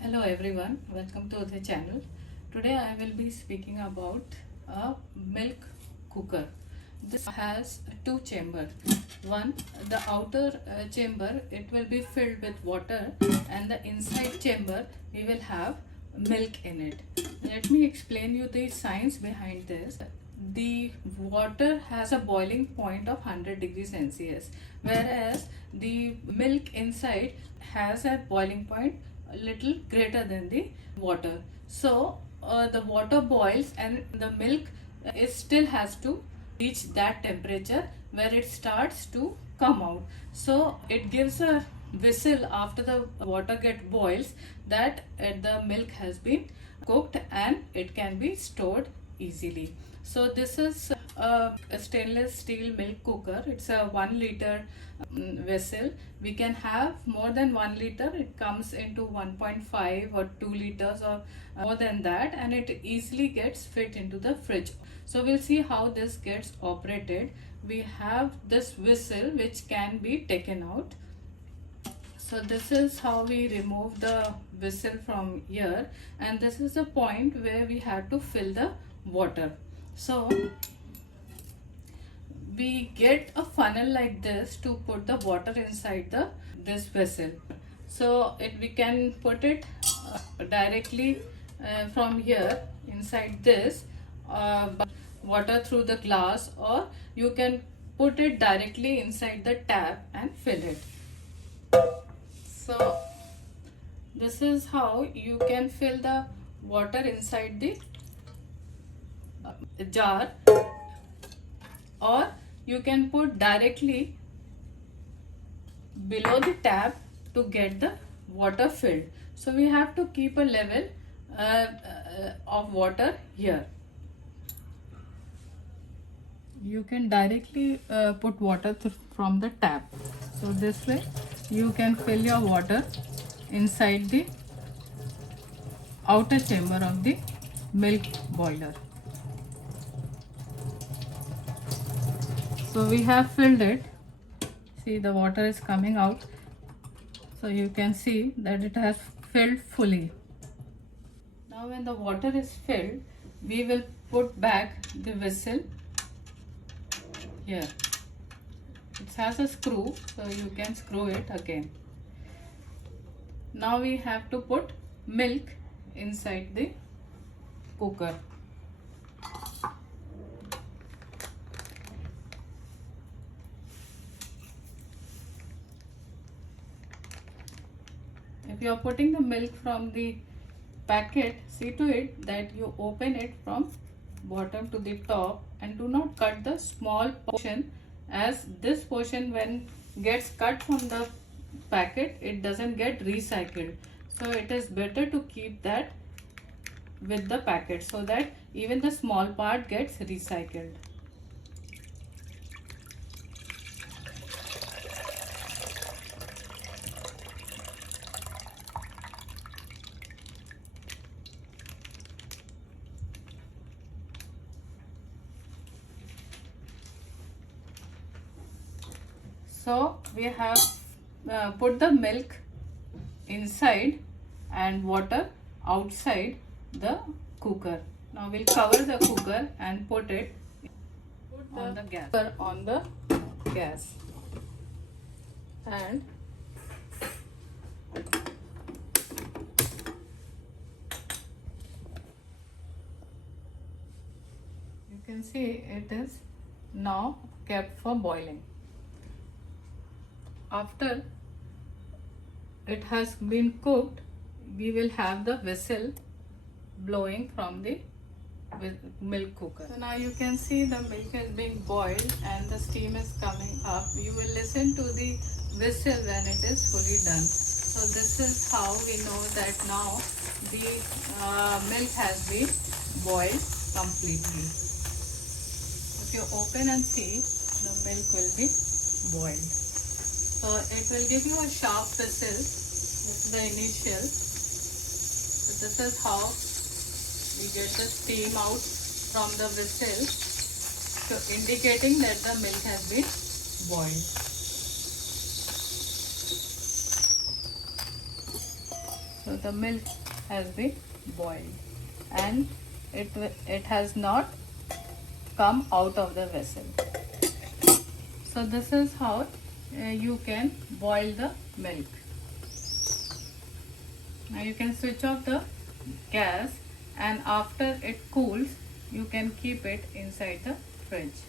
Hello everyone, welcome to the channel. Today I will be speaking about a milk cooker. This has two chambers. One, the outer chamber, it will be filled with water, and the inside chamber we will have milk in it. Let me explain you the science behind this. The water has a boiling point of 100 degrees Celsius, whereas the milk inside has a boiling point a little greater than the water. So the water boils and the milk is still has to reach that temperature where it starts to come out. So it gives a whistle after the water get boils that the milk has been cooked and it can be stored easily. So this is a stainless steel milk cooker. It's a 1 liter vessel. We can have more than 1 liter. It comes into 1.5 or 2 liters or more than that, and it easily gets fit into the fridge. So we'll see how this gets operated. We have this whistle which can be taken out. So this is how we remove the whistle from here, and this is the point where we have to fill the water. So we get a funnel like this to put the water inside this vessel. So we can put it directly from here inside this water through the glass, or you can put it directly inside the tap and fill it. So this is how you can fill the water inside the jar, or you can put directly below the tap to get the water filled. So we have to keep a level of water here. You can directly put water from the tap. So this way you can fill your water inside the outer chamber of the milk boiler. So we have filled it. See, the water is coming out. So you can see that it has filled fully. Now when the water is filled, we will put back the vessel here. It has a screw, so you can screw it again. Now we have to put milk inside the cooker. If you are putting the milk from the packet, see to it that you open it from bottom to the top and do not cut the small portion, as this portion when gets cut from the packet, it doesn't get recycled. So it is better to keep that with the packet so that even the small part gets recycled. So we have put the milk inside and water outside the cooker. Now we'll cover the cooker and put it on the gas. And you can see it is now kept for boiling. After it has been cooked, we will have the whistle blowing from the milk cooker. So now you can see the milk is being boiled and the steam is coming up. You will listen to the whistle when it is fully done. So this is how we know that now the milk has been boiled completely. If you open and see, the milk will be boiled. So it will give you a sharp whistle. This is the initial. So this is how we get the steam out from the whistle, so indicating that the milk has been boiled. So the milk has been boiled and it has not come out of the vessel. So this is how you can boil the milk. Now you can switch off the gas, and after it cools you can keep it inside the fridge.